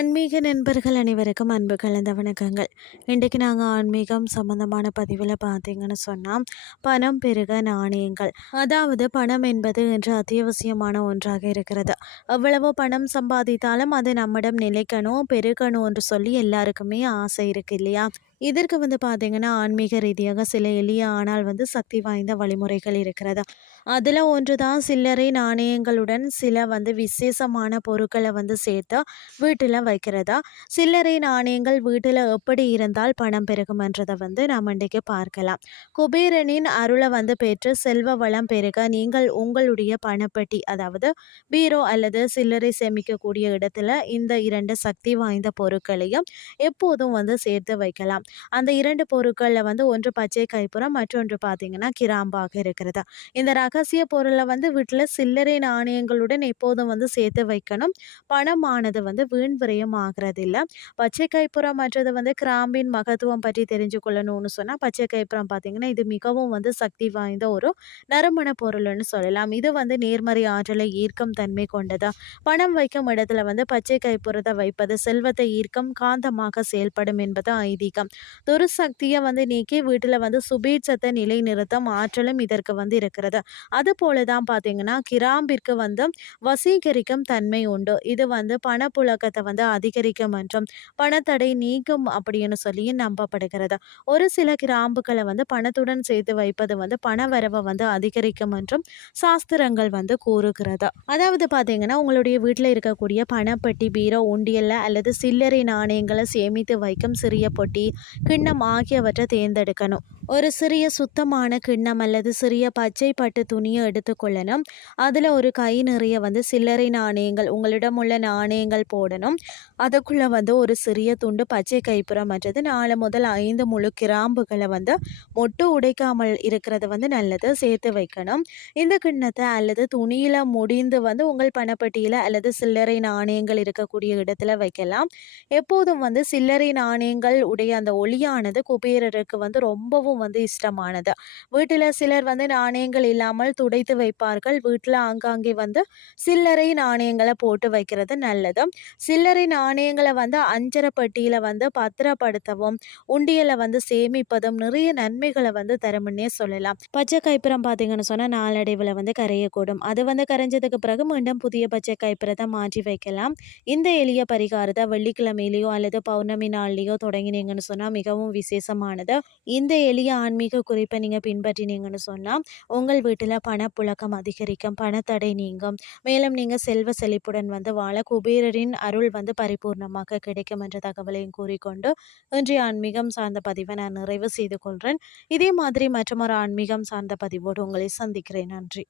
ஆன்மீக நண்பர்கள் அனைவருக்கும் அன்பு கலந்த வணக்கங்கள். இன்றைக்கு நாங்கள் ஆன்மீகம் சம்பந்தமான பதிவில் பார்த்தீங்கன்னு சொன்னால் பணம் பெருக நாணயங்கள். அதாவது பணம் என்பது இன்று அத்தியாவசியமான ஒன்றாக இருக்கிறது. எவ்வளவோ பணம் சம்பாதித்தாலும் அது நம்மிடம் நிலைக்கணும் பெருக்கணும் என்று சொல்லி எல்லாருக்குமே ஆசை இருக்கு இல்லையா? இதற்கு வந்து பார்த்தீங்கன்னா ஆன்மீக ரீதியாக சில எளிய ஆனால் வந்து சக்தி வாய்ந்த வழிமுறைகள் இருக்கிறது. அதில் ஒன்று தான் சில்லறை நாணயங்களுடன் சில வந்து விசேஷமான பொருட்களை வந்து சேர்த்து வீட்டில் வைக்கிறதா? சில்லறை நாணயங்கள் வீட்டில் எப்படி இருந்தால் பணம் பெருகுமன்றதை வந்து நாம் இன்றைக்கு பார்க்கலாம். குபேரனின் அருளை வந்து பெற்று செல்வ வளம் பெருக நீங்கள் உங்களுடைய பணப்பெட்டி அதாவது பீரோ அல்லது சில்லறை சேமிக்கக்கூடிய இடத்துல இந்த இரண்டு சக்தி வாய்ந்த பொருட்களையும் எப்போதும் வந்து சேர்த்து வைக்கலாம். அந்த இரண்டு பொருட்களில் வந்து ஒன்று பச்சை கைப்புறம் மற்றொன்று பார்த்தீங்கன்னா கிராம்பாக இருக்கிறது? இந்த ரகசிய பொருளை வந்து வீட்டில் சில்லறை நாணயங்களுடன் எப்போதும் வந்து சேர்த்து வைக்கணும். பணமானது வந்து வீண் விரயம் ஆகிறது ஆகிறதில்ல பச்சை கைப்புறம் மற்றது வந்து கிராம்பின் மகத்துவம் பற்றி தெரிஞ்சு கொள்ளணும்னு சொன்னால் பச்சை கைப்புறம் பார்த்தீங்கன்னா இது மிகவும் வந்து சக்தி வாய்ந்த ஒரு நறுமண பொருள்னு சொல்லலாம். இது வந்து நேர்மறை ஆற்றலை ஈர்க்கும் தன்மை கொண்டதா? பணம் வைக்கும் இடத்துல வந்து பச்சை கைப்புறத்தை வைப்பது செல்வத்தை ஈர்க்கும் காந்தமாக செயல்படும் என்பது ஐதீகம். துருசக்தியை வந்து நீக்கி வீட்டில் வந்து சுபீட்சத்தை நிலைநிறுத்தும் ஆற்றலும் இதற்கு வந்து இருக்கிறது. அது போல தான் பார்த்தீங்கன்னா கிராம்பிற்கு வந்து வசீகரிக்கும் தன்மை உண்டு. இது வந்து பணப்புழக்கத்தை வந்து அதிகரிக்கும் என்றும் பணத்தடை நீக்கும் அப்படின்னு சொல்லி நம்பப்படுகிறது? ஒரு சில கிராம்புகளை வந்து பணத்துடன் சேர்த்து வைப்பது வந்து பண வரவை வந்து அதிகரிக்கும் என்றும் சாஸ்திரங்கள் வந்து கூறுகிறது? அதாவது பார்த்தீங்கன்னா உங்களுடைய வீட்டில் இருக்கக்கூடிய பணப்பெட்டி பீரோ உண்டியல்ல அல்லது சில்லறை நாணயங்களை சேமித்து வைக்கும் சிறிய பொட்டி கிண்ணம் ஆகியவற்றை தேர்ந்தெடுக்கணும். ஒரு சிறிய சுத்தமான கிண்ணம் அல்லது சிறிய பச்சை பட்டு துணியை எடுத்துக்கொள்ளணும் அதில் ஒரு கை நிறைய வந்து சில்லறை நாணயங்கள் உங்களிடம் உள்ள நாணயங்கள் போடணும். அதுக்குள்ளே வந்து ஒரு சிறிய துண்டு பச்சை கைப்புறம் மற்றது நாலு முதல் ஐந்து முழு கிராம்புகளை வந்து மொட்டு உடைக்காமல் இருக்கிறது வந்து நல்லது சேர்த்து வைக்கணும். இந்த கிண்ணத்தை அல்லது துணியில் முடிந்து வந்து உங்கள் பணப்பட்டியில் அல்லது சில்லறை நாணயங்கள் இருக்கக்கூடிய இடத்துல வைக்கலாம். எப்போதும் வந்து சில்லறை நாணயங்கள் உடைய அந்த ஒளியானது குபேரருக்கு வந்து ரொம்பவும் வந்து இஷ்டமானது. வீட்டில் சிலர் வந்து நாணயங்கள் இல்லாமல் துடைத்து வைப்பார்கள். வீட்டில் ஆங்காங்கே வந்து சில்லறை நாணயங்களை போட்டு வைக்கிறது நல்லது. சில்லறை நாணயங்களை வந்து அஞ்சரை பெட்டியில் வந்து பத்திரப்படுத்தவும் உண்டியலை வந்து சேமிப்பதும் நிறைய நன்மைகளை வந்து தரும்னே சொல்லலாம். பச்சை கைப்புறம் பார்த்தீங்கன்னு சொன்னால் நாளடைவில் வந்து கரையக்கூடும். அது வந்து கரைஞ்சதுக்கு பிறகு மீண்டும் புதிய பச்சை கைப்புறத்தை மாற்றி வைக்கலாம். இந்த எளிய பரிகாரத்தை வெள்ளிக்கிழமையிலேயோ அல்லது பௌர்ணமி நாள்லேயோ தொடங்கினீங்கன்னு சொன்னால் மிகவும் விசேஷமானது. இந்த எளிய ஆன்மீக குறிப்பை நீங்கள் பின்பற்றினீங்கன்னு சொன்னால் உங்கள் வீட்டில் பணப்புழக்கம் அதிகரிக்கும் பணத்தடை நீங்கும். மேலும் நீங்கள் செல்வ செழிப்புடன் வந்து வாழ குபேரரின் அருள் வந்து பரிபூர்ணமாக கிடைக்கும் என்ற தகவலையும் கூறிக்கொண்டு இன்றைய ஆன்மீகம் சார்ந்த பதிவை நான் நிறைவு செய்து கொள்கிறேன் இதே மாதிரி மற்றொரு ஆன்மீகம் சார்ந்த பதிவோடு உங்களை சந்திக்கிறேன். நன்றி.